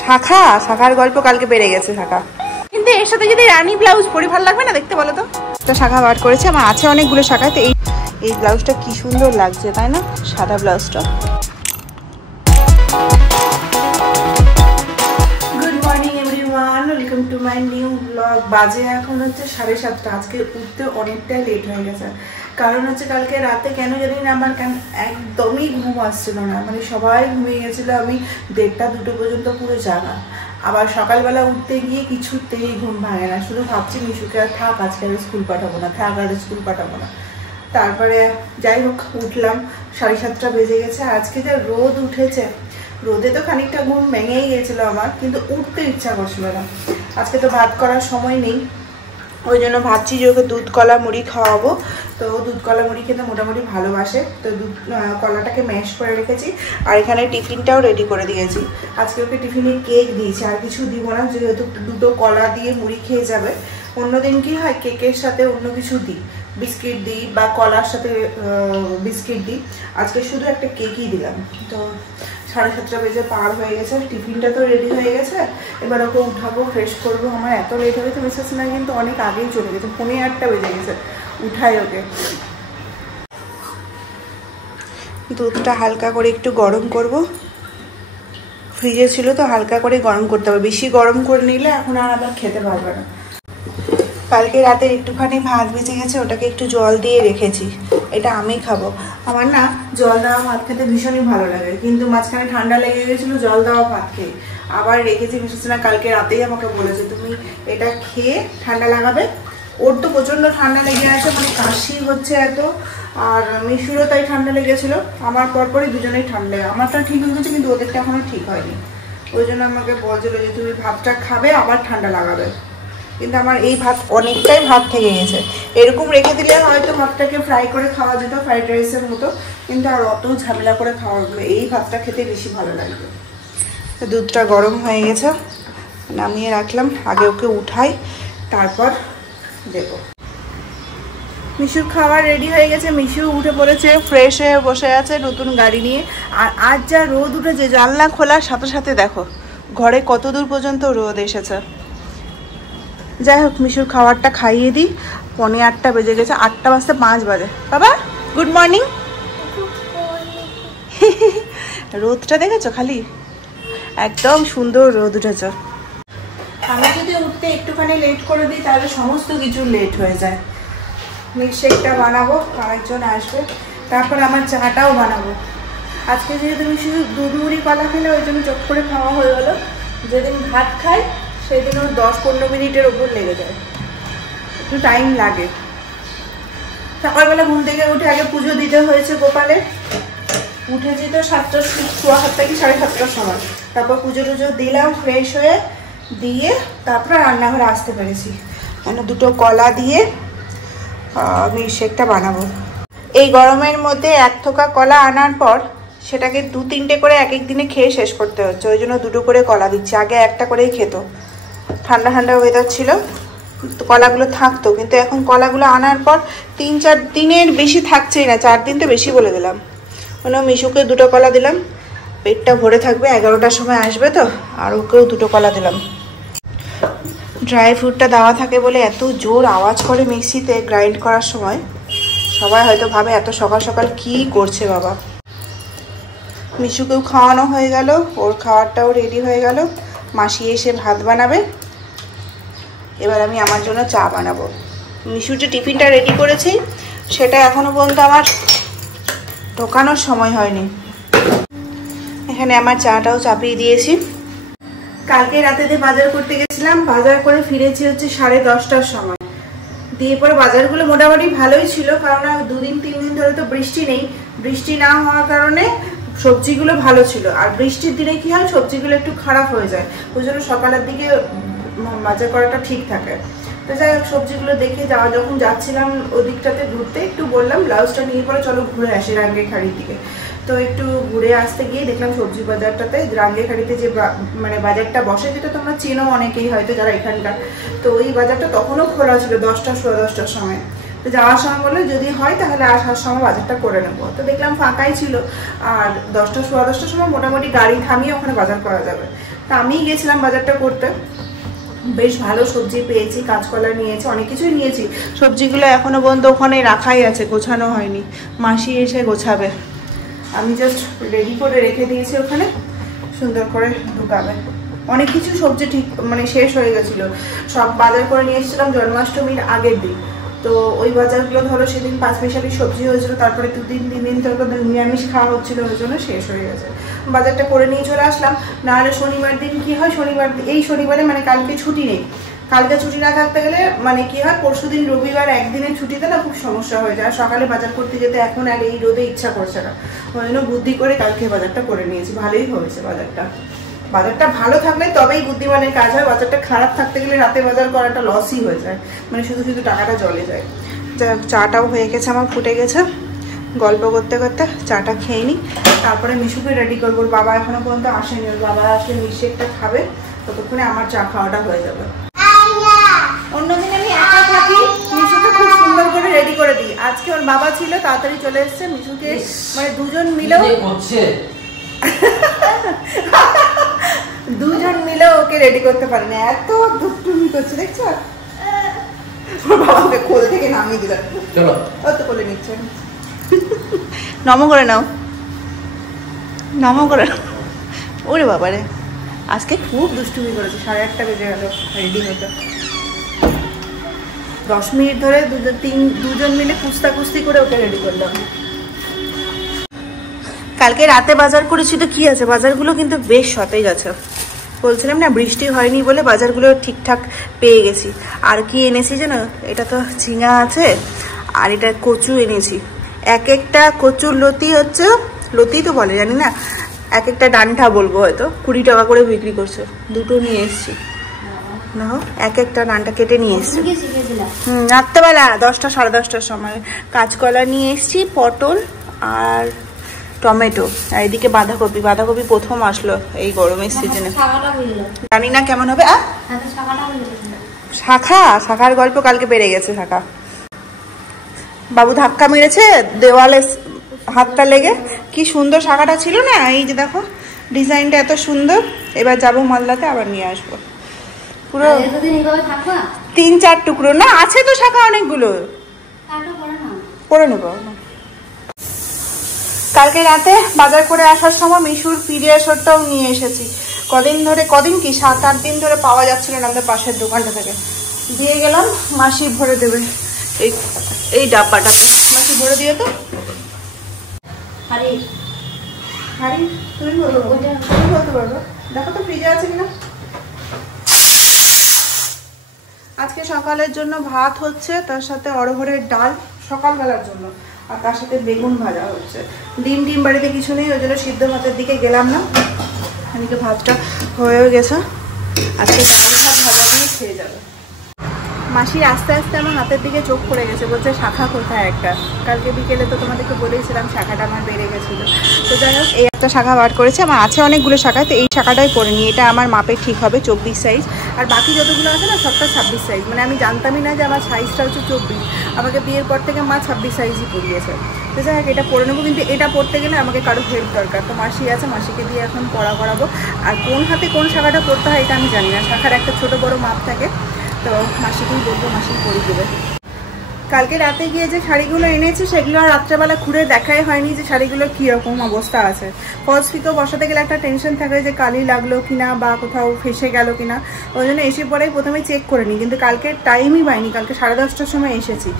শাখা, শাখার গল্প কালকে বেড়ে গেছে শাখা। কিন্তু এর সাথে যদি রানী ব্লাউজ পরে ভালো লাগবে না দেখতে, বলো তো? একটা শাখা বার করেছে, আমার আছে অনেকগুলো শাখা। তো এই ব্লাউজটা কি সুন্দর লাগছে তাই না, সাদা ব্লাউজটা। Good morning everyone, welcome to my new blog. বাজে এখন হচ্ছে 7:30। আজকে উঠতে অনেকটাই লেট হয়ে গেছে, কারণ হচ্ছে কালকে রাতে কেন জানি না আমার একদমই ঘুম আসছিল না। মানে সবাই ঘুমিয়ে গেছিলো, আমি 1:30-2 পর্যন্ত পুরো জাগা। আবার সকালবেলা উঠতে গিয়ে কিছুতেই ঘুম ভাঙে না, শুধু ভাবছি মিশুকে আর থাক, আজকে আর স্কুল পাঠাবো না, থাক আর স্কুল পাঠাবো না। তারপরে যাই হোক উঠলাম, 7:30 বেজে গেছে। আজকে যে রোদ উঠেছে, রোদে তো খানিকটা ঘুম ভেঙেই গিয়েছিলো আমার, কিন্তু উঠতে ইচ্ছা করছিল না। আজকে তো ভাত করার সময় নেই, ওই জন্য ভাবছি যে ওকে দুধ কলা মুড়ি খাওয়াবো। তো দুধ কলা মুড়ি খেতে মোটামুটি ভালোবাসে, তো দুধ কলাটাকে ম্যাশ করে রেখেছি। আর এখানে টিফিনটাও রেডি করে দিয়েছি। আজকে ওকে টিফিনে কেক দিয়েছি, আর কিছু দিব না, যেহেতু দুটো কলা দিয়ে মুড়ি খেয়ে যাবে। অন্যদিন কি হয়, কেকের সাথে অন্য কিছু দিই, বিস্কিট দিই বা কলার সাথে বিস্কিট দিই। আজকে শুধু একটা কেকই দিলাম। তো 7:30 বেজে পার হয়ে গেছে, টিফিনটা তো রেডি হয়ে গেছে। এবার ওকে উঠাবো, ফ্রেশ করবো। আমার এত লেট হয়ে গেছে, মিসেস না কিন্তু অনেক আগেই চলে গেছে, 8:45 বেজে গেছে। উঠাই ওকে। দুধটা হালকা করে একটু গরম করব, ফ্রিজে ছিল তো হালকা করে গরম করতে হবে, বেশি গরম করে নিলে এখন আর আবার খেতে পারবে না। কালকে রাতে একটুখানি ভাত বেঁচে গেছে, ওটাকে একটু জল দিয়ে রেখেছি, এটা আমি খাবো। আমার না জল দেওয়া ভাত খেতে ভীষণই ভালো লাগে, কিন্তু মাঝখানে ঠান্ডা লেগে গেছিলো জল দেওয়া ভাত খেয়ে, আবার রেখেছি। বিশেষ না কালকে রাতেই আমাকে বলেছে তুমি এটা খেয়ে ঠান্ডা লাগাবে। ওর তো প্রচণ্ড ঠান্ডা লেগে আছে, মানে কাশি হচ্ছে এত, আর মিশুরও তাই ঠান্ডা লেগেছিলো। আমার পরপরই দুজনেই ঠান্ডা লেগে, আমারটা ঠিক হয়ে গেছে কিন্তু ওদেরটা এখনও ঠিক হয়নি। ওই জন্য আমাকে বলছিল যে তুমি ভাতটা খাবে আবার ঠান্ডা লাগাবে, কিন্তু আমার এই ভাত অনেকটাই ভাত থেকে গেছে। এরকম রেখে দিলে হয়তো ভাতটাকে ফ্রাই করে খাওয়া যেত, ফ্রাইড রাইসের মতো, কিন্তু আর অত ঝামেলা করে খাওয়াগুলো, এই ভাতটা খেতে বেশি ভালো লাগবে। তো দুধটা গরম হয়ে গেছে, নামিয়ে রাখলাম। আগে ওকে উঠাই, তারপর দেবো। মিশুর খাবার রেডি হয়ে গেছে, মিশু উঠে পড়েছে, ফ্রেশ হয়ে বসে আছে নতুন গাড়ি নিয়ে। আর আজ যা রোদ উঠেছে, জানলা খোলার সাথে সাথে দেখো ঘরে কত দূর পর্যন্ত রোদ এসেছে। যাই হোক, মিশুর খাবারটা খাইয়ে দিই। 8:45 বেজে গেছে, 8টা বাজতে 5 বাজে। বাবা গুড মর্নিং। রোদটা দেখেছো খালি, একদম সুন্দর রোদ উঠেছে। আমি যদি উঠতে একটুখানি লেট করে দিই তাহলে সমস্ত কিছু লেট হয়ে যায়। মিল্কশেকটা বানাবো, আরেকজন আসবে, তারপর আমার চাটাও বানাবো। আজকে যেহেতু আমি শুধু দুধ মুড়ি কলা খেলে ওই জন্য চট করে খাওয়া হয়ে গেলো। যেদিন ভাত খাই সেই দিনও 10-15 মিনিটের ওপর লেগে যায়, একটু টাইম লাগে। সকালবেলা ঘুম থেকে উঠে আগে পুজো দিতে হয়েছে গোপালে। উঠেছি তো 7:15 কি 7:30 সময়, তারপর পুজো টুজো দিলাম, ফ্রেশ হয়ে দিয়ে তারপর রান্নাঘরে আসতে পেরেছি। মানে দুটো কলা দিয়ে মিল্কশেকটা বানাবো। এই গরমের মধ্যে 1 থোকা কলা আনার পর সেটাকে 2-3টে করে এক এক দিনে খেয়ে শেষ করতে হচ্ছে, ওই জন্য 2টো করে কলা দিচ্ছি। আগে একটা করেই খেত, ঠান্ডা ঠান্ডা ওয়েদার ছিল, কলাগুলো থাকতো, কিন্তু এখন কলাগুলো আনার পর 3-4 দিনের বেশি থাকছেই না, 4 দিন তো বেশি বলে দিলাম। মানে মিশুকে 2টো কলা দিলাম, পেটটা ভরে থাকবে, 11টার সময় আসবে তো, আর ওকেও 2টো কলা দিলাম। ড্রাই ফ্রুটটা দেওয়া থাকে বলে এত জোর আওয়াজ করে মিক্সিতে গ্রাইন্ড করার সময়, সবাই হয়তো ভাবে এত সকাল সকাল কি করছে বাবা। মিশুকেও খাওয়ানো হয়ে গেল, ওর খাবারটাও রেডি হয়ে গেল। মাসি এসে ভাত বানাবে, এবার আমি আমার জন্য চা বানাবো। মিশুর যে টিফিনটা রেডি করেছি সেটা এখনও পর্যন্ত আমার ঢোকানোর সময় হয়নি। এখানে আমার চাটাও চাপিয়ে দিয়েছি। কালকে রাতেতে বাজার করতে গেছিলাম, বাজার করে ফিরেছি হচ্ছে 10:30টার সময়। দিয়ে পরে বাজারগুলো মোটামুটি ভালোই ছিল, কারণ 2-3 দিন ধরে তো বৃষ্টি নেই। বৃষ্টি না হওয়ার কারণে সবজিগুলো ভালো ছিল, আর বৃষ্টির দিনে কি হয় সবজিগুলো একটু খারাপ হয়ে যায়, ওই জন্য সকালের দিকে বাজার করাটা ঠিক থাকে। তো যাই হোক, সবজিগুলো দেখে যখন যাচ্ছিলাম ওদিকটাতে ঘুরতে, একটু বললাম ব্লাউজটা নিয়ে পরে চলো ঘুরে আসি রাঙ্গেখাড়ির দিকে। তো একটু ঘুরে আসতে গিয়ে দেখলাম সবজি বাজারটাতে, রাঙ্গেখাড়িতে যে মানে বাজারটা বসে, যেটা তোমরা চেনো অনেকেই হয়তো যারা এখানকার, তো ওই বাজারটা তখনও খোলা ছিল 10টা 10:15টার সময়। তো যাওয়ার সময় বললো যদি হয় তাহলে আসার সময় বাজারটা করে নেবো। তো দেখলাম ফাঁকাই ছিল, আর 10টা সোয়া 10টার সময় মোটামুটি গাড়ি থামিয়ে ওখানে বাজার করা যাবে। তা আমিই গেছিলাম বাজারটা করতে। বেশ ভালো সবজি পেয়েছি, কাঁচকলা নিয়েছি, অনেক কিছুই নিয়েছি। সবজিগুলো এখনো পর্যন্ত ওখানে রাখাই আছে, গোছানো হয়নি, মাসি এসে গোছাবে। আমি জাস্ট রেডি করে রেখে দিয়েছি ওখানে, সুন্দর করে ঢুকাবে। অনেক কিছু সবজি ঠিক মানে শেষ হয়ে গেছিলো, সব বাজার করে নিয়ে এসেছিলাম জন্মাষ্টমীর আগের দিন। তো ওই বাজারগুলো ধরো সেদিন 5 স্পেশালি সবজি হয়েছিল, তারপরে 2-3 দিন তো নিরামিষ খাওয়া হচ্ছিলো, ওই জন্য শেষ হয়ে গেছে। বাজারটা করে নিয়ে চলে আসলাম। নাহলে শনিবার দিন কি হয়, এই শনিবারে মানে কালকে ছুটি নেই, কালকে ছুটি না থাকতে গেলে মানে কি হয় পরশু দিন রবিবার একদিনের ছুটিতে না খুব সমস্যা হয়ে যায়। সকালে বাজার করতে যেতে এখন আর এই রোদে ইচ্ছা করছে না, ওই জন্য বুদ্ধি করে কালকে বাজারটা করে নিয়েছি। ভালোই হয়েছে বাজারটা ভালো থাকলে তবেই বুদ্ধিমানের কাজ হয়। বাজারটা খারাপ থাকতে গেলে রাতে বাজার করাটা লসই হয়ে যায়, মানে শুধু শুধু টাকাটা জলে যায়। চাটাও হয়ে গেছে আমার, ফুটে গেছে। গল্প করতে করতে চাটা খেয়ে নিই, তারপরে মিশুকে রেডি করবো। বাবা এখনো পর্যন্ত আসেনি, বাবা আসলে মিশে একটা খাবে, ততক্ষণে আমার চা খাওয়াটা হয়ে যাবে। অন্যদিন আমি একা থাকি, মিশুকে খুব সুন্দর করে রেডি করে দিই। আজকে ওর বাবা ছিল, তাড়াতাড়ি চলে এসছে। মিশুকে মানে দুজন মিলেও ওকে রেডি করতে পারে না, এত দুষ্টুমি করছে দেখছো। ওর বাবাকে কোল থেকে নামিয়ে দিল, চলো অত কোলে নিচ্ছে। নমো করে নাও, নমো করে নাও। ওরে বাবারে আজকে খুব দুষ্টুমি করেছে। 8:30 বেজে গেল রেডি হতে। 10 মিনিট ধরে দুজন মিলে কুস্তি করে ওকে রেডি করলাম। কালকে রাতে বাজার করেছি তো কি আছে, বাজারগুলো কিন্তু বেশ সতেজ আছে। বলছিলাম না বৃষ্টি হয়নি বলে বাজারগুলো ঠিকঠাক পেয়ে গেছি। আর কি এনেছি জানো, এটা তো ঝিঙা আছে, আর এটা কচু এনেছি। এক একটা কচুর লতি হচ্ছে, লতি তো বলে জানি না, এক একটা ডান্ঠা বলবো হয়তো 20 টাকা করে বিক্রি করছে। দুটো নিয়ে এসছি, না এক একটা ডান্টা কেটে নিয়ে এসছি। রাত্রেবেলা 10টা 10:30টার সময়। কাঁচকলা নিয়ে এসছি, পটল আর টমেটো, আর এদিকে বাঁধাকপি প্রথম আসলো এই গরমের সিজনে। জানি না কেমন হবে। শাখার গল্প কালকে বেড়ে গেছে। শাখা বাবু ধাক্কা মেরেছে দেওয়ালে, হাতটা লেগে। কি সুন্দর শাখাটা ছিল না, এই যে দেখো ডিজাইনটা এত সুন্দর। এবার যাবো মালদাতে, আবার নিয়ে আসবো। পুরো 3-4 টুকরো না আছে তো শাখা অনেকগুলো, করে নেবো। কালকে রাতে বাজার করে আসার সময় মিশুর পিডিয়াশোরটাও নিয়ে এসেছি। কদিন কি 7-8 দিন ধরে পাওয়া যাচ্ছিল না আমাদের পাশের দোকানটা থেকে। দিয়ে গেলাম, মাসি ভরে দেবে এই ডাব্বাটাতে। মাসি ভরে দিয়ে তো তুমি বলতে পারবো, দেখো তো ফ্রিজে আছে কিনা। আজকে সকালের জন্য ভাত হচ্ছে, তার সাথে অড়হরের ডাল সকালবেলার জন্য, আর তার সাথে বেগুন ভাজা হচ্ছে। ডিম বাড়িতে কিছু নেই, ওই জন্য সিদ্ধ ভাতের দিকে গেলাম না। এদিকে ভাতটা হয়েও গেছে, আজকে ডাল ভাত ভাজা দিয়ে খেয়ে যাবে। মাসির আস্তে আস্তে আমার হাতের দিকে চোখ পড়ে গেছে, বলছে শাখা কোথায় একটা। কালকে বিকেলে তো তোমাদেরকে বলেইছিলাম শাখাটা আমার বেড়ে গেছিলো। তো যাই হোক এই একটা শাখা বার করেছে, আমার আছে অনেকগুলো শাখা, তো এই শাখাটাই পরে নিই। এটা আমার মাপে ঠিক হবে 24 সাইজ, আর বাকি যতগুলো আছে না সবটা 26 সাইজ। মানে আমি জানতামই না যে আমার সাইজটা হচ্ছে 24। আমাকে বিয়ের পর থেকে মা 26 সাইজই পরিয়েছে। তো যাই হোক এটা পরে নেবো, কিন্তু এটা পরতে গেলে আমাকে কারো হেল্প দরকার। তো মাসি আছে, মাসিকে দিয়ে এখন পড়া করাবো। আর কোন হাতে কোন শাখাটা পরতে হয় এটা আমি জানি না, শাখার একটা ছোট বড় মাপ থাকে, তো মাসিকেই বলবো, মাসি পরিয়ে দেবে। কালকে রাতে গিয়ে যে শাড়িগুলো এনেছি সেগুলো আর রাত্রেবেলা ঘুরে দেখাই হয়নি যে শাড়িগুলো কীরকম অবস্থা আছে। ফলস পিকো বসাতে গেলে একটা টেনশন থাকে যে কালি লাগলো কিনা বা কোথাও ফেসে গেল কিনা, ওই জন্য এসে পরেই প্রথমে চেক করে নিই। কিন্তু কালকে টাইমই পাইনি, কালকে 10:30টার সময় এসেছি,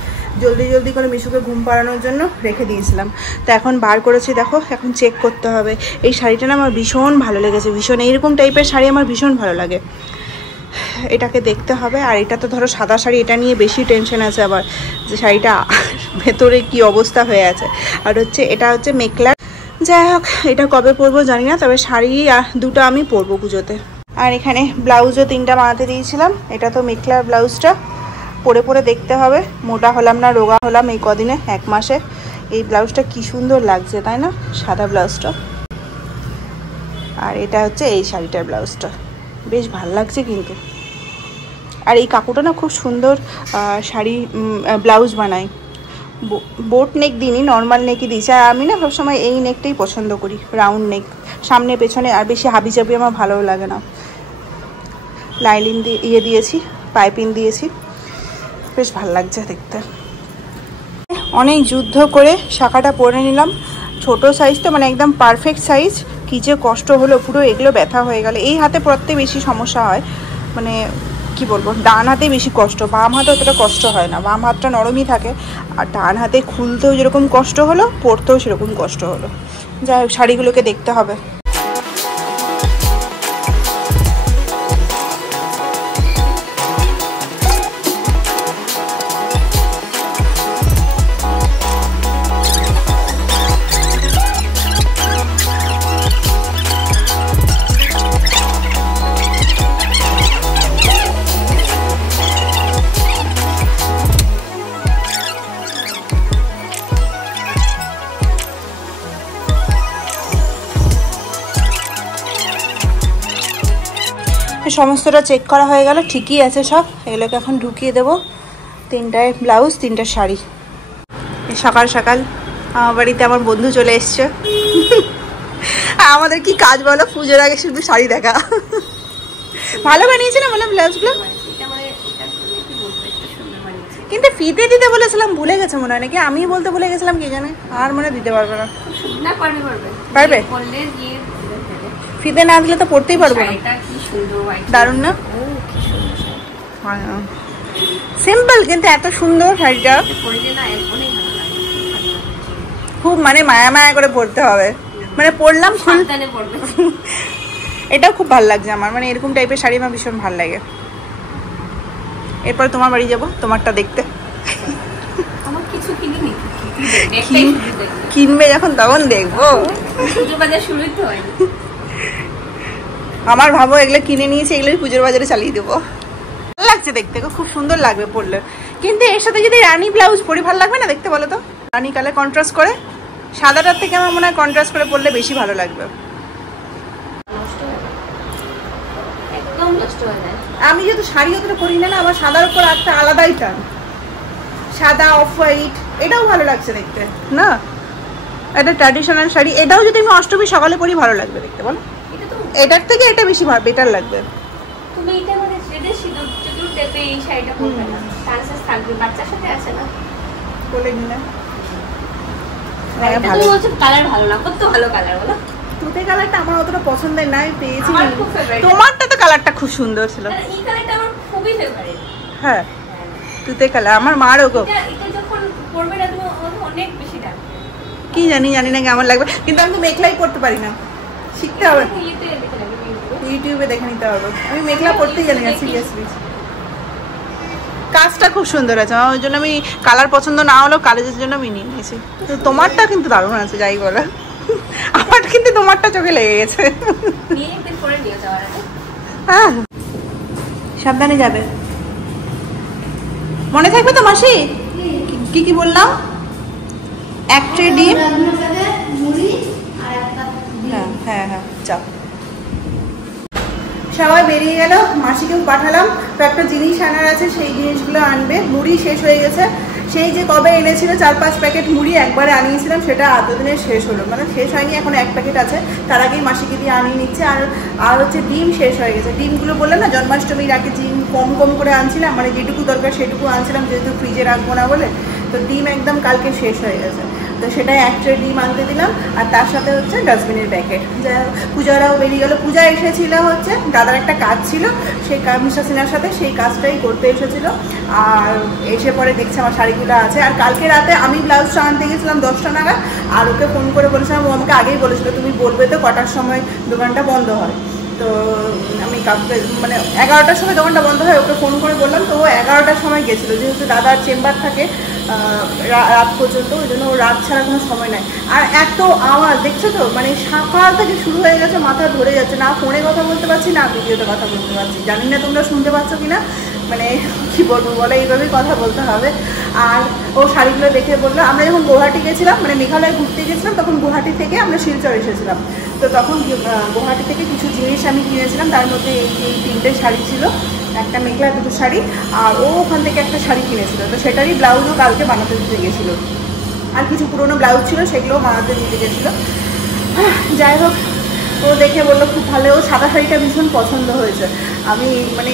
জলদি করে মিশুকে ঘুম পাড়ানোর জন্য রেখে দিয়েছিলাম। তো এখন বার করেছি, দেখো এখন চেক করতে হবে। এই শাড়িটা না আমার ভীষণ ভালো লেগেছে, ভীষণ এইরকম টাইপের শাড়ি আমার ভীষণ ভালো লাগে। এটাকে দেখতে হবে। আর এটা তো ধরো সাদা শাড়ি, এটা নিয়ে বেশি টেনশন আছে আবার যে শাড়িটা ভেতরে কি অবস্থা হয়ে আছে। আর হচ্ছে এটা হচ্ছে মেখলা। যাই হোক এটা কবে পরবো জানি না, তবে শাড়ি দুটো আমি পরবো পুজোতে। আর এখানে ব্লাউজও 3টা বানাতে দিয়েছিলাম। এটা তো মেখলার ব্লাউজটা, পরে দেখতে হবে মোটা হলাম না রোগা হলাম এই কদিনে, 1 মাসে। এই ব্লাউজটা কি সুন্দর লাগছে তাই না, সাদা ব্লাউজটা। আর এটা হচ্ছে এই শাড়িটার ব্লাউজটা, বেশ ভালো লাগছে কিন্তু। আর এই কাকুটা না খুব সুন্দর শাড়ি ব্লাউজ বানায়। বোট নেক দিইনি, নর্মাল নেকই দিয়েছি। আর আমি না সবসময় এই নেকটাই পছন্দ করি, রাউন্ড নেক, সামনে পেছনে, আর বেশি হাবি চাবি আমার ভালোও লাগে না। লাইলিন দিয়ে দিয়েছি, পাইপিং দিয়েছি, বেশ ভালো লাগছে দেখতে। অনেক যুদ্ধ করে শাখাটা পরে নিলাম, ছোট সাইজ তো, মানে একদম পারফেক্ট সাইজ। কী যে কষ্ট হলো, পুরো এগুলো ব্যথা হয়ে গেল। এই হাতে পরতে বেশি সমস্যা হয়, মানে কি বলবো, ডান হাতে বেশি কষ্ট, বাম হাতে অতটা কষ্ট হয় না, বাম হাতটা নরমই থাকে। আর ডান হাতে খুলতেও যেরকম কষ্ট হলো, পরতেও সেরকম কষ্ট হলো। যাই হোক, শাড়িগুলোকে দেখতে হবে। সমস্তটা চেক করা হয়ে গেল, ঠিকই আছে সব। এগুলোকে এখন ঢুকিয়ে দেবো। 3টায় ব্লাউজ, 3টা শাড়ি। সকাল সকাল আমার বাড়িতে আমার বন্ধু চলে এসছে। আমাদের কি কাজ বলো, পুজোর আগে শুধু শাড়ি দেখা। ভালো বানিয়েছে না বলো ব্লাউজগুলো? কিন্তু ফিতে দিতে বলেছিলাম, ভুলে গেছে মনে হয়, নাকি আমি বলতে ভুলে গেছিলাম, কি জানে। আর মনে দিতে পারবে না। পারবে? ফিতে না দিলে তো পড়তেই পারবো না। দারুণ না? সিম্পল কিন্তু এত সুন্দর শাড়িটা, খুব মানে মায়া মায়া করে পরতে হবে, মানে পরলাম ফুল। এটাও খুব ভালো লাগছে আমার, মানে এরকম টাইপের শাড়ি আমার ভীষণ ভালো লাগে। এরপর তোমার বাড়ি যাবো, তোমারটা দেখতে। কিনবে যখন তখন দেখবো। আমার ভাবো এগুলো কিনে নিয়েছি, এগুলো পুজোর বাজারে চালিয়ে দেবো। ভালো লাগছে দেখতে, খুব সুন্দর লাগবে পরলে। কিন্তু এর সাথে যদি রানী ব্লাউজ পরি ভালো লাগবে না দেখতে, বলো তো? রানী কালার কন্ট্রাস্ট করে, সাদাটার থেকে আমার মনে হয় কন্ট্রাস্ট করে পরলে বেশি ভালো লাগবে। আমি যেহেতু শাড়ি অতটা পরি না, আমার সাদার উপর একটা আলাদাই টান, সাদা অফ হোয়াইট, এটাও ভালো লাগছে দেখতে না? এটা ট্র্যাডিশনাল শাড়ি, এটাও যদি আমি অষ্টমী সকালে পরি ভালো লাগবে দেখতে, বলো? এটার থেকে এটা বেশি বেটার লাগবে। তুমি এটা মানে রেডে সিঁদুর টিদুর দেবে, এই শাড়িটা পরবে না, চান্সেস থাকবে বাচ্চার সাথে আছে না, বলে নিলে। এটা তো বলছো কালার ভালো না, কত ভালো কালার বলো। তুতে কালারটা আমার অতটা পছন্দের নাই, পেয়েছি। তোমারটা তো কালারটা খুব সুন্দর ছিল। এই কালারটা আমার খুবই ফেভারিট। হ্যাঁ, তুতে কালার আমার মারও গো। এটা যখন পরবে না তুমি অনেক বেশি দাম। কি জানি না কেমন লাগবে, কিন্তু আমি তো মেখলাই পরতে পারি না, শিখতে হবে। ইউটিউবে দেখে নিতে হবে। আমি মেখলা পরতেই জানি না, সিরিয়াসলি। কাজটা খুব সুন্দর আছে, ওই জন্য আমি কালার পছন্দ না হলেও কালেজের জন্য আমি নিয়ে নিয়েছি। তো তোমারটা কিন্তু দারুণ আছে, যাই বলো। আমার কিন্তু তোমারটা চোখে লেগে গেছে। হ্যাঁ, সাবধানে যাবে, মনে থাকবে তো মাসি? কি কি বললাম? এক ট্রে ডিম। হ্যাঁ, যাও। সবাই বেরিয়ে গেল, মাসিকেও পাঠালাম। কয়েকটা জিনিস আনার আছে, সেই জিনিসগুলো আনবে। মুড়ি শেষ হয়ে গেছে, সেই যে কবে এনেছিল 4-5 প্যাকেট মুড়ি একবারে আনিয়েছিলাম, সেটা এতদিনে শেষ হলো, মানে শেষ হয়নি, এখন 1 প্যাকেট আছে, তার আগেই মাসিকে দিয়ে আনিয়ে নিচ্ছে। আর হচ্ছে ডিম শেষ হয়ে গেছে। ডিমগুলো বললাম না জন্মাষ্টমীর আগে ডিম কম করে আনছিলাম, মানে যেটুকু দরকার সেটুকু আনছিলাম, যেহেতু ফ্রিজে রাখবো না বলে। তো ডিম একদম কালকে শেষ হয়ে গেছে, তো সেটাই 1 ট্রে ডিম আনতে দিলাম। আর তার সাথে হচ্ছে ডাস্টবিনের প্যাকেট। যা পূজারাও বেরিয়ে গেল। পূজা এসেছিল হচ্ছে, দাদার একটা কাজ ছিল, সেই মিস্টার সিনহার সাথে সেই কাজটাই করতে এসেছিল। আর এসে পরে দেখছে আমার শাড়িগুলো আছে। আর কালকে রাতে আমি ব্লাউজটা আনতে গেছিলাম 10টা নাগাদ, আর ওকে ফোন করে বলেছিলাম, ও আমাকে আগেই বলেছিল তুমি বলবে তো কটার সময় দোকানটা বন্ধ হয়। তো আমি মানে 11টার সময় দোকানটা বন্ধ হয়, ওকে ফোন করে বললাম। তো ও 11টার সময় গেছিলো, যেহেতু দাদার চেম্বার থাকে রাত পর্যন্ত, ওই জন্য ও রাত ছাড়া কোনো সময় নাই। আর এত আওয়াজ দেখছো তো, মানে সকাল থেকে শুরু হয়ে গেছে, মাথা ধরে যাচ্ছে, না ফোনে কথা বলতে পারছি না ভিডিওতে কথা বলতে পারছি। জানি না তোমরা শুনতে পাচ্ছ কিনা, মানে কি বলবো বলো, এইভাবেই কথা বলতে হবে। আর ও শাড়িগুলো দেখে বললো, আমরা যখন গুয়াহাটি গেছিলাম, মানে মেঘালয় ঘুরতে গেছিলাম, তখন গুয়াহাটি থেকে আমরা শিলচর এসেছিলাম। তো তখন গুয়াহাটি থেকে কিছু জিনিস আমি কিনেছিলাম, তার মধ্যে এই 3টে শাড়ি ছিল। একটা মেঘলা, দুটো শাড়ি, আর ও ওখান থেকে একটা শাড়ি কিনেছিল, তো সেটারই ব্লাউজও কালকে বানাতে দিতে গেছিলো। আর কিছু পুরোনো ব্লাউজ ছিল, সেগুলোও বানাতে দিতে গেছিলো। যাই হোক, ও দেখে বললো খুব ভালো, ও সাদা শাড়িটা ভীষণ পছন্দ হয়েছে। আমি মানে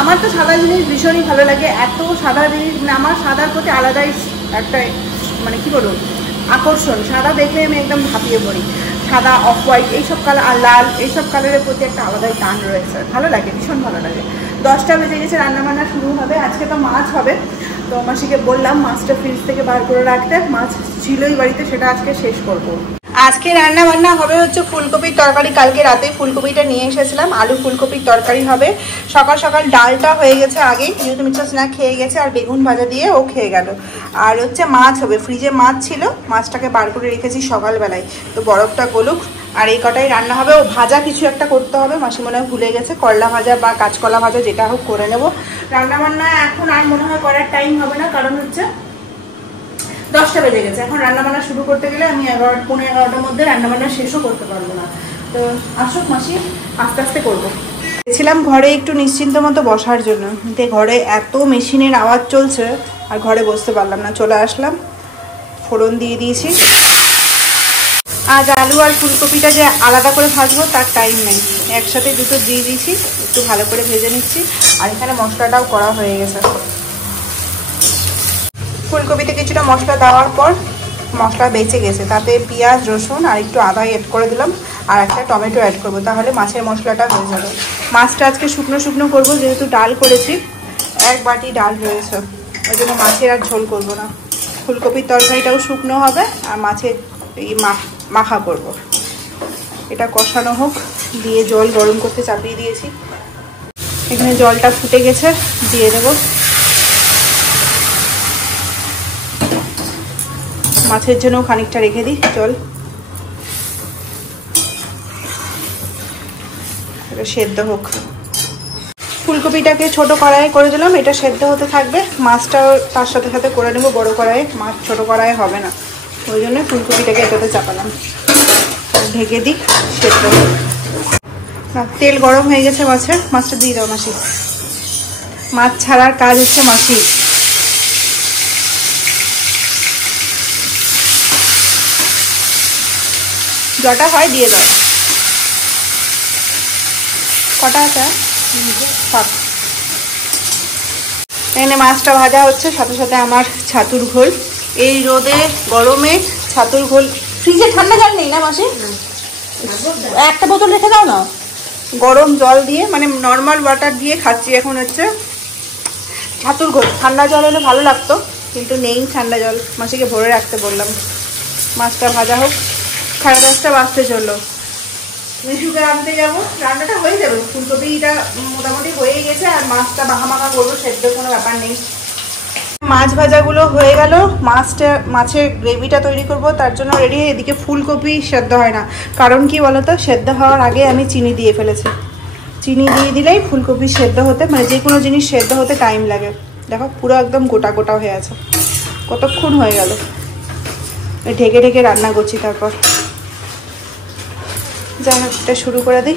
আমার তো সাদা জিনিস ভীষণই ভালো লাগে, এত সাদা জিনিস মানে আমার সাদার প্রতি আলাদাই একটা মানে কি বলবো আকর্ষণ। সাদা দেখলে আমি একদম ঝাঁপিয়ে পড়ি। সাদা, অফ হোয়াইট এইসব কালার আর লাল এইসব কালারের প্রতি একটা আলাদাই টান রয়েছে, ভালো লাগে, ভীষণ ভালো লাগে। 10টা বেজে গেছে, রান্নাবান্না শুরু হবে। আজকে তো মাছ হবে, তো মাসিকে বললাম মাছটা ফ্রিজ থেকে বার করে রাখতে। মাছ ছিলই বাড়িতে, সেটা আজকে শেষ করব। আজকে রান্না বান্না হবে হচ্ছে ফুলকপির তরকারি। কালকে রাতে ফুলকপিটা নিয়ে এসেছিলাম, আলু ফুলকপির তরকারি হবে। সকাল সকাল ডালটা হয়ে গেছে আগেই, যেহেতু মিক্সার স্ন্যাক খেয়ে গেছে, আর বেগুন ভাজা দিয়ে ও খেয়ে গেল। আর হচ্ছে মাছ হবে, ফ্রিজে মাছ ছিল, মাছটাকে বার করে রেখেছি সকালবেলায়, তো বরফটা গলুক। আর এই কটাই রান্না হবে। ও ভাজা কিছু একটা করতে হবে, মাসি মনে হয় ভুলে গেছে, করলা ভাজা বা কাঁচকলা ভাজা যেটা হোক করে নেবো। রান্নাবান্না এখন আর মনে হয় করার টাইম হবে না, কারণ হচ্ছে 10টা বেজে গেছে। এখন রান্নাবান্না শুরু করতে গেলে আমি 11:15-11টার মধ্যে রান্নাবান্না শেষও করতে পারবো না। তো আসুক মাসি, আস্তে আস্তে করবো। গেছিলাম ঘরে একটু নিশ্চিন্ত মতো বসার জন্য, কিন্তু ঘরে এত মেশিনের আওয়াজ চলছে আর ঘরে বসতে পারলাম না, চলে আসলাম। ফোড়ন দিয়ে দিয়েছি। আজ আলু আর ফুলকপিটা যে আলাদা করে ভাজবো তার টাইম নেই, একসাথে দুটো দিয়ে দিয়েছি, একটু ভালো করে ভেজে নিচ্ছি। আর এখানে মশলাটাও করা হয়ে গেছে। ফুলকপিতে কিছুটা মশলা দেওয়ার পর মশলা বেঁচে গেছে, তাতে পেঁয়াজ, রসুন আর একটু আদা অ্যাড করে দিলাম, আর একটা টমেটো অ্যাড করবো, তাহলে মাছের মশলাটা হয়ে যাবে। মাছটা আজকে শুকনো শুকনো করবো, যেহেতু ডাল করেছি, 1 বাটি ডাল রয়েছে, ওই জন্য মাছের আর ঝোল করবো না। ফুলকপির তরকারিটাও শুকনো হবে, আর মাছের এই মাখা করব। এটা কষানো হোক, দিয়ে জল গরম করতে চাপিয়ে দিয়েছি। এখানে জলটা ফুটে গেছে, দিয়ে দেবো। মাছের জন্য খানিকটা রেখে দিই জল, এটা সেদ্ধ হোক। ফুলকপিটাকে ছোট কড়াইয়ে করে দিলাম, এটা সেদ্ধ হতে থাকবে। মাছটাও তার সাথে সাথে করে নেবো বড় কড়াইয়ে, মাছ ছোট কড়াইয়ে হবে না, ওই জন্য ফুলকপিটাকে এটাতে চাপালাম। ঢেকে দিই, সেদ্ধ হোক। তেল গরম হয়ে গেছে মাছের, মাছটা দিয়ে দাও মাসি। মাছ ছাড়ার কাজ হচ্ছে মাসি। যটা হয় দিয়ে দাও। কটা আছে? এখানে মাছটা ভাজা হচ্ছে, সাথে সাথে আমার ছাতুর ঘোল। এই রোদে গরমে ছাতুর ঘোল। ফ্রিজে ঠান্ডা জল নেই না মাসি? একটা বোতল রেখে দাও না। গরম জল দিয়ে, মানে নর্মাল ওয়াটার দিয়ে খাচ্ছি এখন হচ্ছে ছাতুর ঘোল। ঠান্ডা জল হলে ভালো লাগতো, কিন্তু নেই ঠান্ডা জল, মাসিকে ভরে রাখতে বললাম। মাছটা ভাজা হোক। 10:30 বাজতে চললো, মিশুকে আনতে যাবো। রান্নাটা হয়ে যাবে, ফুলকপিটা মোটামুটি হয়ে গেছে, আর মাছটা মাখা মাখা করবো, সেদ্ধ কোনো ব্যাপার নেই। মাছ ভাজাগুলো হয়ে গেল, মাছের গ্রেভিটা তৈরি করব, তার জন্য রেডি। এদিকে ফুলকপি সেদ্ধ হয় না, কারণ কি বলতো, সেদ্ধ হওয়ার আগে আমি চিনি দিয়ে ফেলেছি। চিনি দিয়ে দিলেই ফুলকপি সেদ্ধ হতে, মানে যে কোনো জিনিস সেদ্ধ হতে টাইম লাগে। দেখো পুরো একদম গোটা গোটা হয়ে আছে, কতক্ষণ হয়ে গেল। ঢেকে ঢেকে রান্না করছি। তারপর যাই হোক, এটা শুরু করে দিই।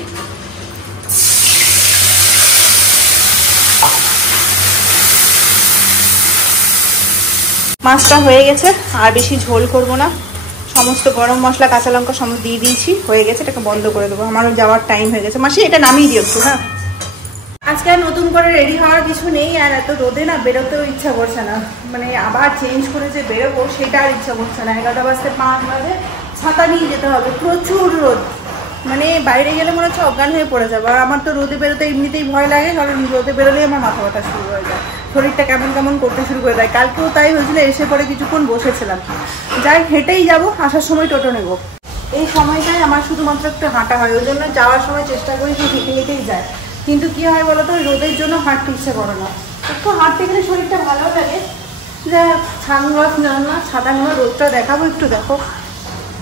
মাছটা হয়ে গেছে, আর বেশি ঝোল করব না। সমস্ত গরম মশলা, কাঁচা লঙ্কা সমস্ত দিয়ে দিয়েছি, হয়ে গেছে। এটাকে বন্ধ করে দেবো, আমারও যাওয়ার টাইম হয়ে গেছে। মাসি এটা নামিয়ে দিও একটু। হ্যাঁ, আজকে আর নতুন করে রেডি হওয়ার কিছু নেই, আর এত রোদে না বেরোতেও ইচ্ছা করছে না। মানে আবার চেঞ্জ করে যে বেরোবো সেটা আর ইচ্ছা করছে না। 11:05 বাজে, ছাতা নিয়ে যেতে হবে, প্রচুর রোদ। মানে বাইরে গেলে মনে হচ্ছে অজ্ঞান হয়ে পড়ে যাবে। আর আমার তো রোদে বেরোতে এমনিতেই ভয় লাগে, কারণ রোদে বেরোলেই আমার মাথা ব্যথা শুরু হয়ে যায়, শরীরটা কেমন কেমন করতে শুরু করে দেয়। কালকেও তাই হয়েছিল, এসে পরে কিছুক্ষণ বসেছিলাম। যাই, হেঁটেই যাব, আসার সময় টোটো নেব। এই সময়টাই আমার শুধুমাত্র একটু হাঁটা হয়, ওই জন্য যাওয়ার সময় চেষ্টা করি যে হেঁটে হেঁটেই যায়। কিন্তু কি হয় বলো তো, রোদের জন্য হাঁটতে ইচ্ছে করে না। একটু হাঁটতে গেলে শরীরটা ভালো লাগে। যে সানগ্লাস নেওয়া না, ছাতা নেওয়া, রোদটা দেখাবো একটু। দেখো,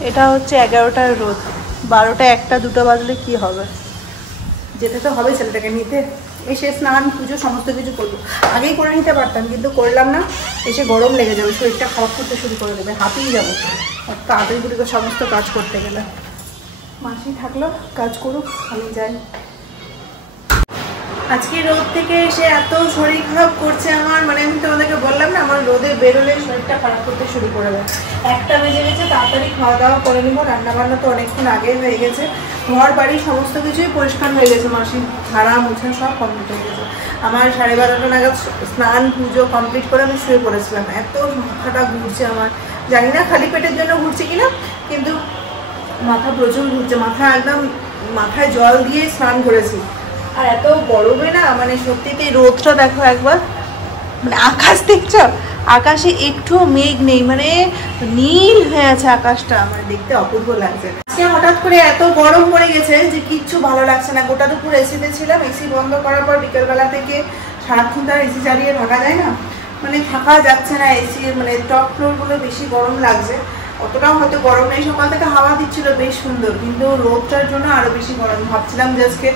এটা হচ্ছে 11টার রোদ, 12টা 1টা 2টা বাজলে কি হবে। যেতে তো হবে ছেলেটাকে নিতে। এসে স্নান, পুজো সমস্ত কিছু করবো, আগেই করে নিতে পারতাম, কিন্তু করলাম না। এসে গরম লেগে যাবে, শরীরটা খারাপ করতে শুরু করে দেবে, হাঁপিয়ে যাবো তাড়াতাড়ি করে সমস্ত কাজ করতে গেলে। মাসি থাকলো, কাজ করুক, আমি যাই। আজকে রোদ থেকে এসে এত শরীর খারাপ করছে আমার, মানে আমি তোমাদেরকে বললাম না আমার রোদে বেরোলে শরীরটা খারাপ করতে শুরু করে দেয়। 1টা বেজে গেছে, তাড়াতাড়ি খাওয়া দাওয়া করে নিব। রান্নাবান্না তো অনেকক্ষণ আগে হয়ে গেছে, ঘর বাড়ি সমস্ত কিছুই পরিষ্কার হয়ে গেছে, মাসি ঝাড়া মোছা সব কমপ্লিট হয়ে গেছে। আমার 12:30টা নাগাদ স্নান পুজো কমপ্লিট করে আমি শুয়ে পড়েছিলাম। এত মাথাটা ঘুরছে আমার, জানি না খালি পেটের জন্য ঘুরছে কিনা, কিন্তু মাথা প্রচুর ঘুরছে। মাথায় জল দিয়ে স্নান করেছি, আর এত গরমে না মানে সত্যিতে রোদটা দেখো একবার, মানে আকাশ দেখছো, আকাশে একটু মেঘ নেই, মানে নীল হয়ে আছে আকাশটা, মানে দেখতে অপূর্ব লাগছে। আজকে হঠাৎ করে এত গরম পড়ে গেছে যে কিচ্ছু ভালো লাগছে না। গোটা দুপুর এসিতে ছিলাম, এসি বন্ধ করার পর বিকেলবেলা থেকে সারাক্ষণ তার এসি চালিয়ে থাকা যায় না, মানে থাকা যাচ্ছে না। এসি মানে টপ ফ্লোরগুলো বেশি গরম লাগছে, অতটাও হয়তো গরম নেই। সকাল থেকে হাওয়া দিচ্ছিল বেশ সুন্দর, কিন্তু রোদটার জন্য আরো বেশি গরম। ভাবছিলাম যে আজকে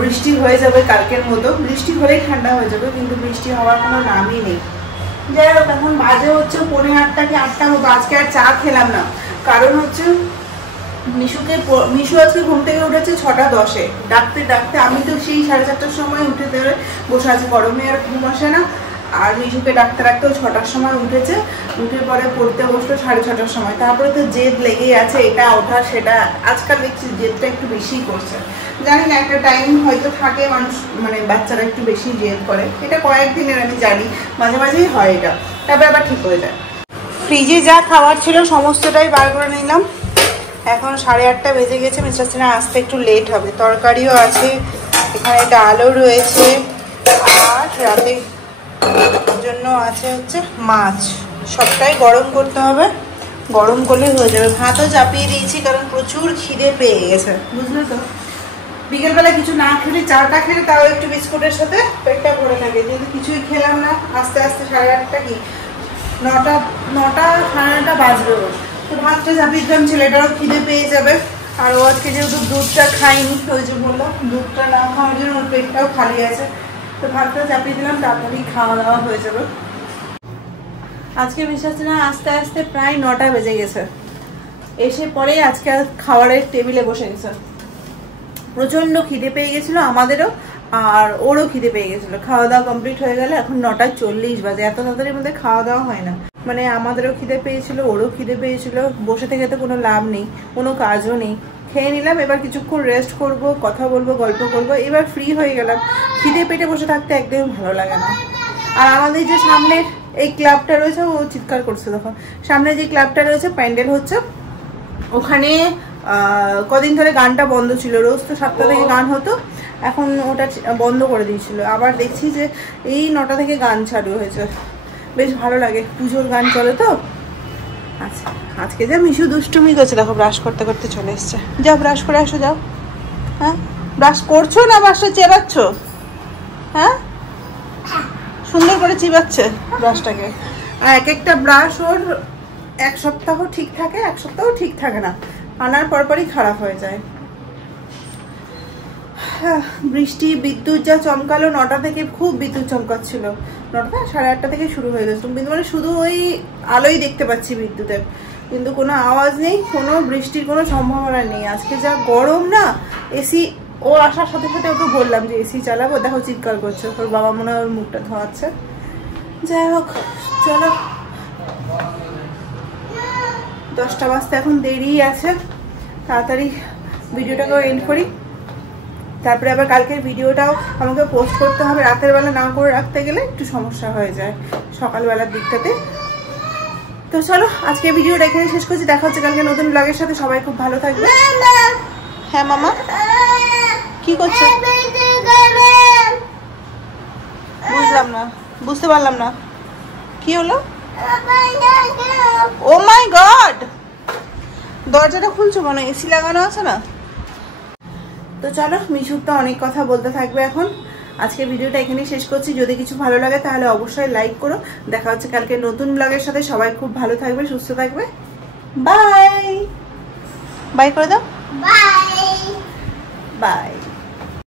বৃষ্টি হয়ে যাবে কালকের মতো, বৃষ্টি হলেই ঠান্ডা হয়ে যাবে, কিন্তু বৃষ্টি হওয়ার কোনো নামই নেই। যাই হোক, এখন বাজে হচ্ছে 7:45 কি 8টা মতো। আজকে আর চা খেলাম না, কারণ হচ্ছে মিশু আজকে ঘুম থেকে উঠেছে 6:10-এ, ডাকতে ডাকতে আমি তো সেই 4:30টার সময় উঠে ধরে বসে আছি, গরমে আর ঘুম আসে না। আর মিশুকে ডাকতে ডাকতেও 6টার সময় উঠেছে, উঠে পরে পড়তে বসলো 6:30টার সময়। তারপরে তো জেদ লেগেই আছে, এটা ওঠা সেটা। আজকাল দেখছি জেদটা একটু বেশিই করছে, জানি না, একটা টাইম হয়তো থাকে মানুষ, মানে বাচ্চারা একটু বেশি জেদ করে। এটা কয়েকদিনের আমি জানি, মাঝে মাঝেই হয় এটা, তারপরে আবার ঠিক হয়ে যায়। ফ্রিজে যা খাবার ছিল সমস্তটাই বার করে নিলাম। এখন 8:30 বেজে গেছে, মিস্টার সিনহা আসতে একটু লেট হবে। তরকারিও আছে, এখানে ডালও রয়েছে, আর রাতে জন্য আছে হচ্ছে মাছ। সবটাই গরম করতে হবে, গরম করলেই হয়ে যাবে। ভাতও চাপিয়ে দিয়েছি কারণ প্রচুর খিদে পেয়ে গেছে, বুঝলে তো। বিকেলবেলা কিছু না খেলে, চাটা খেলে তাও একটু বিস্কুটের সাথে পেটটা ভরে থাকে, যেহেতু কিছুই খেলাম না। আস্তে আস্তে 8:30 কি 9টা 9:30 বাজবে। তো ভাতটা চাপিয়ে দিলাম, ছেলেটারও খিদে পেয়ে যাবে। আর ও আজকে যেহেতু দুধটা খাইনি, ওই যে বললাম দুধটা না খাওয়ার জন্য ওর পেটটাও খালি আছে। তো ভাতটা চাপিয়ে দিলাম, তাড়াতাড়ি খাওয়া দাওয়া হয়ে যাবে। আজকে বিশ্বাস না, আস্তে আস্তে প্রায় 9টা বেজে গেছে। এসে পরে আজকে খাবারের টেবিলে বসে গেছে। প্রচন্ড খিদে পেয়ে গেছিল আমাদেরও, আর ওরও খিদে পেয়ে গেছিল। খাওয়া দাওয়া কমপ্লিট হয়ে গেলে এখন 9:40 বাজে। এত তাড়াতাড়ির মধ্যে খাওয়া দাওয়া হয় না, মানে আমাদেরও খিদে পেয়েছিল, ওরও খিদে পেয়েছিল। বসে থেকে তো কোনো লাভ নেই, কোনো কাজও নেই। খেয়ে নিলাম, এবার কিছুক্ষণ রেস্ট করব, কথা বলবো, গল্প করব। এবার ফ্রি হয়ে গেলাম। খিদে পেটে বসে থাকতে একদমই ভালো লাগে না। আর আমাদের যে সামনের এই ক্লাবটা রয়েছে, ও চিৎকার করছে তখন, সামনে যে ক্লাবটা রয়েছে প্যান্ডেল হচ্ছে, ওখানে কদিন ধরে গানটা বন্ধ ছিল। রোজ তো 7টা থেকে গান হতো, এখন ওটা বন্ধ করে দিয়েছিল। আবার দেখছি যে এই 9টা থেকে গান চালু হয়েছে, বেশ ভালো লাগে। পুজোর গান চলে তো। আচ্ছা, আজকে যে মিশু দুষ্টুমি করছে দেখো, ব্রাশ করতে করতে চলে এসছে। যাও ব্রাশ করে আসো, যাও। হ্যাঁ, ব্রাশ করছো না ব্রাশটা চেবাচ্ছ? হ্যাঁ, সুন্দর করে চিবাচ্ছে ব্রাশটাকে। আর এক একটা ব্রাশ ওর 1 সপ্তাহ ঠিক থাকে, 1 সপ্তাহ ঠিক থাকে না, আনার পরপরই খারাপ হয়ে যায়। বৃষ্টি, বিদ্যুৎ যা চমকালো 9টা থেকে, খুব বিদ্যুৎ চমকাচ্ছিল। 9টা 8:30 থেকে শুরু হয়ে গেছে, কিন্তু মানে শুধু ওই আলোই দেখতে পাচ্ছি বিদ্যুতের, কিন্তু কোনো আওয়াজ নেই, কোনো বৃষ্টির কোনো সম্ভাবনা নেই। আজকে যা গরম না, এসি ও আসার সাথে সাথে ওকে বললাম যে এসি চালাবো, দেখো চিৎকার করছে। ওর বাবা মনে হয় ওর মুখটা ধোয়াচ্ছে। যাই হোক, চলো 10টা বাজতে এখন দেরি আছে, তাড়াতাড়ি ভিডিওটাকেও এন্ড করি। তারপরে আবার কালকের ভিডিওটাও আমাকে পোস্ট করতে হবে। রাতের বেলা না করে রাখতে গেলে একটু সমস্যা হয়ে যায় সকালবেলার দিকটাতে। তো চলো আজকে ভিডিওটা এখানে শেষ করছি, দেখা হচ্ছে কালকে নতুন ব্লগের সাথে। সবাই খুব ভালো থাকবে। হ্যাঁ মামা, কি করছো? বুঝলাম না, বুঝতে পারলাম না, কি হলো? ও মাই গড, দরজাটা খুলছো মনে, এসি লাগানো আছে না? তো চলো, মিশুর তো অনেক কথা বলতে থাকবে এখন। আজকে ভিডিওটা এখানেই শেষ করছি। যদি কিছু ভালো লাগে তাহলে অবশ্যই লাইক করো। দেখা হচ্ছে কালকে নতুন ব্লগের সাথে। সবাই খুব ভালো থাকবে, সুস্থ থাকবে। বাই বাই করে দাও, বাই বাই।